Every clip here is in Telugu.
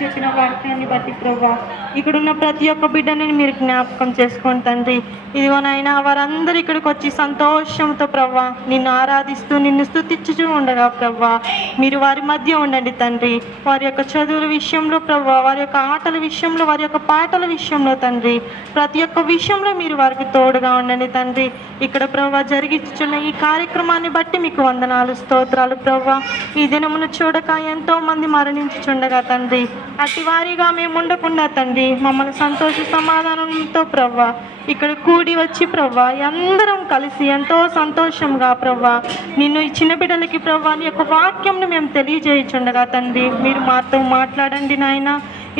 చెప్పిన వాక్యాన్ని బట్టి ప్రభా ఇక్కడున్న ప్రతి ఒక్క బిడ్డని మీరు జ్ఞాపకం చేసుకోండి తండ్రి. ఇదిగోనైనా వారందరూ ఇక్కడికి వచ్చి సంతోషంతో ప్రభా నిన్ను ఆరాధిస్తూ నిన్ను స్తుతించుచూ ఉండగా ప్రభా మీరు వారి మధ్య ఉండండి తండ్రి. వారి యొక్క చదువుల విషయంలో ప్రభా, వారి యొక్క ఆటల విషయంలో, వారి యొక్క పాటల విషయంలో తండ్రి, ప్రతి ఒక్క విషయంలో మీరు వారికి తోడుగా ఉండండి తండ్రి. ఇక్కడ ప్రభా జరిగించున్న ఈ కార్యక్రమాన్ని బట్టి మీకు వందనాలు, స్తోత్రాలు ప్రభా. ఈ దినమును చూడక ఎంతో మంది మరణించుచుండగా తండ్రి, అట్టి వారిగా మేము ఉండకుండా తండ్రి మమ్మల్ని సంతోష సమాధానంతో ప్రభా ఇక్కడ కూడి వచ్చి ప్రభా అందరం కలిసి ఎంతో సంతోషంగా ప్రభా నిన్ను ఈ చిన్న బిడ్డలకి ప్రభా నీ యొక్క వాక్యంను మేము తెలియజేయుచుండగా తండ్రి మీరు మాతో మాట్లాడండి నాయన.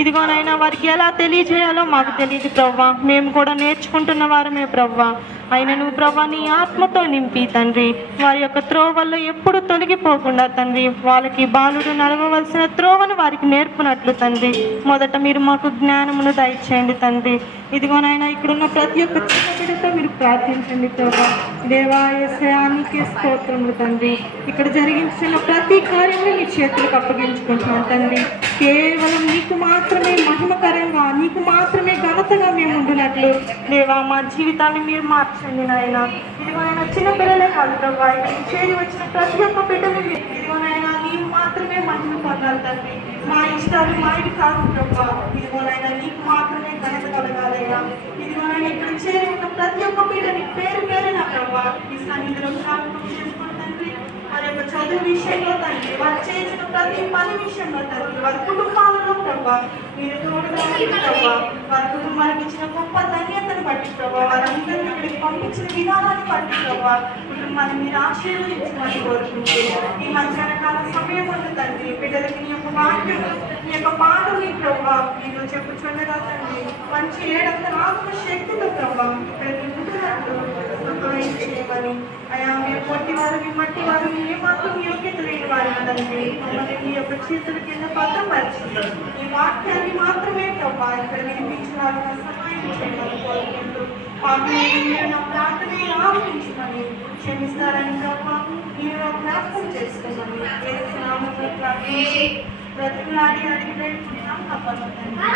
ఇదిగోనైనా వారికి ఎలా తెలియజేయాలో మాకు తెలియదు ప్రభా, మేము కూడా నేర్చుకుంటున్న వారమే ప్రభా. అయినా నువ్వు ప్రభా నీ ఆత్మతో నింపి తండ్రి వారి యొక్క త్రోవల్లో ఎప్పుడు తొలగిపోకుండా తండ్రి వాళ్ళకి బాలుడు నడవవలసిన త్రోవను వారికి నేర్పునట్లు తండ్రి మొదట మీరు మాకు జ్ఞానమును దయచేయండి తండ్రి. ఇదిగోనైనా ఇక్కడున్న ప్రతి ఒక్క చిన్న బిడ్డతో మీరు ప్రార్థించండి ప్రభా. దేవాయశానికి స్తోత్రములు తండ్రి. ఇక్కడ జరిగించిన ప్రతి కార్యాన్ని మీ చేతులకు అప్పగించుకుంటున్నాం తండ్రి. కేవలం నీకు మాత్రమే మహిమకరంగా, నీకు మాత్రమే ఘనతగా మేము ఉండినట్లు దేవా మా జీవితాన్ని మీరు మార్చండి నాయన. ఇదిగోనైనా చిన్న పిల్లలే కాదు ప్రభా, ఇక్కడికి చేరి వచ్చిన ప్రతి ఒక్క బిడ్డను ఇదిగోనైనా నీవు మాత్రమే మహిమ పొందాలి తండ్రి. మా ఇష్టాలు మావి కాదు ప్రభా, ఇదిగోనైనా నీకు మాత్రమే ఘనత కలగాలయ్యా. ఇదిగోనైనా ఇక్కడ చేరి ఉన్న ప్రతి ఒక్క బిడ్డని పేరు పేరున ప్రభా ఈ సన్నిధిలో జ్ఞాపకం చేసుకోండి తండ్రి. వారి యొక్క చదువు విషయంలో తండ్రి, వారు చేసిన ప్రతి పని విషయంలో తండ్రి, వారి కుటుంబాలలో ప్రభా మీరు తోడుగా ప్రభా, వారి కుటుంబానికి ఇచ్చిన గొప్ప ధన్యతను బట్టి ప్రభా, వారందరినీ ఇక్కడికి పంపించిన విధానాన్ని బట్టి ప్రభా కుటుంబాన్ని మీరు ఆశీర్వదించమని కోరుకుంటూ ఈ మధ్యాహ్న కాల సమయం ఉంది తండ్రి బిడ్డలకి నీ యొక్క వాక్యం నీ యొక్క పాటని ప్రభా మీరు చెప్పుచుండగా తండ్రి మంచి ఏడంత ఆత్మ శక్తితో ప్రభా ఇక్కడికి ఉంటున్నట్టు సహాయం చేయమని. అయా మీరు పొట్టి వారిని మట్టి వారిని ఏమాత్రం యోగ్యత లేని వారిని తండ్రి మమ్మల్ని మీ యొక్క చేతుల కింద భద్రపరిచి ఈ వాక్యాన్ని మాత్రమే ప్రభా ఇక్కడ వినిపించడానికి సహాయం చేయమని కోరుకుంటూ నా ప్రార్థన ఆలోచించమని క్షమిస్తారని ప్రభా మీరు జ్ఞాపకం చేసుకోమని బ్రతిమలాడి అడిగి పెట్టుకున్నాం తప్పకుండా.